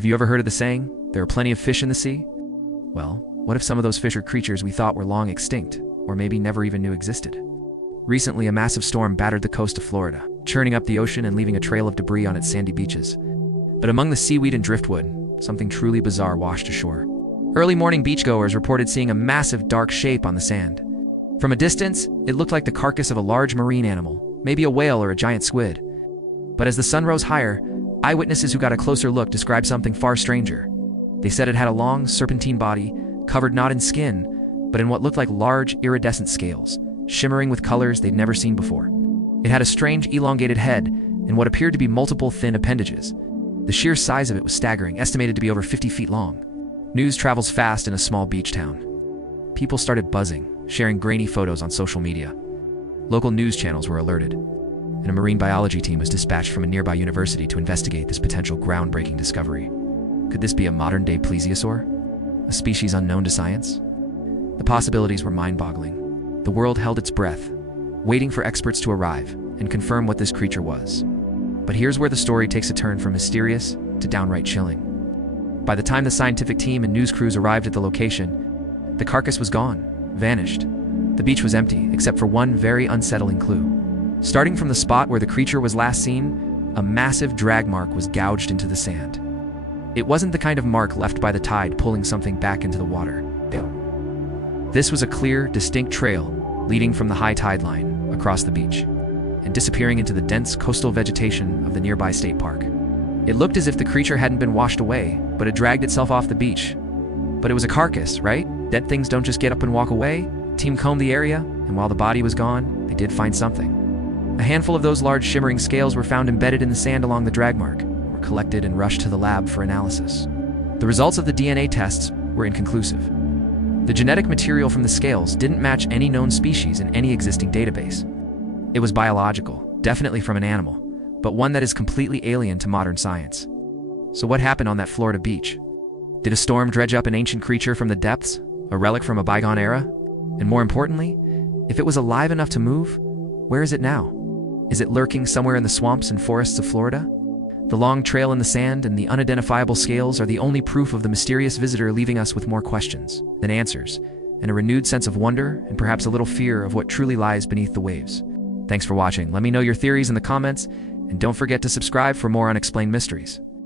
Have you ever heard of the saying, there are plenty of fish in the sea? Well, what if some of those fish are creatures we thought were long extinct, or maybe never even knew existed? Recently, a massive storm battered the coast of Florida, churning up the ocean and leaving a trail of debris on its sandy beaches. But among the seaweed and driftwood, something truly bizarre washed ashore. Early morning beachgoers reported seeing a massive dark shape on the sand. From a distance, it looked like the carcass of a large marine animal, maybe a whale or a giant squid. But as the sun rose higher, eyewitnesses who got a closer look described something far stranger. They said it had a long, serpentine body, covered not in skin, but in what looked like large, iridescent scales, shimmering with colors they'd never seen before. It had a strange, elongated head and what appeared to be multiple thin appendages. The sheer size of it was staggering, estimated to be over 50 feet long. News travels fast in a small beach town. People started buzzing, sharing grainy photos on social media. Local news channels were alerted, and a marine biology team was dispatched from a nearby university to investigate this potential groundbreaking discovery. Could this be a modern-day plesiosaur? A species unknown to science? The possibilities were mind-boggling. The world held its breath, waiting for experts to arrive and confirm what this creature was. But here's where the story takes a turn from mysterious to downright chilling. By the time the scientific team and news crews arrived at the location, the carcass was gone, vanished. The beach was empty, except for one very unsettling clue. Starting from the spot where the creature was last seen, a massive drag mark was gouged into the sand. It wasn't the kind of mark left by the tide pulling something back into the water. This was a clear, distinct trail leading from the high tide line across the beach and disappearing into the dense coastal vegetation of the nearby state park. It looked as if the creature hadn't been washed away, but had dragged itself off the beach. But it was a carcass, right? Dead things don't just get up and walk away. Team combed the area, and while the body was gone, they did find something. A handful of those large shimmering scales were found embedded in the sand along the drag mark, were collected and rushed to the lab for analysis. The results of the DNA tests were inconclusive. The genetic material from the scales didn't match any known species in any existing database. It was biological, definitely from an animal, but one that is completely alien to modern science. So what happened on that Florida beach? Did a storm dredge up an ancient creature from the depths, a relic from a bygone era? And more importantly, if it was alive enough to move, where is it now? Is it lurking somewhere in the swamps and forests of Florida? The long trail in the sand and the unidentifiable scales are the only proof of the mysterious visitor, leaving us with more questions than answers, and a renewed sense of wonder and perhaps a little fear of what truly lies beneath the waves. Thanks for watching. Let me know your theories in the comments, and don't forget to subscribe for more unexplained mysteries.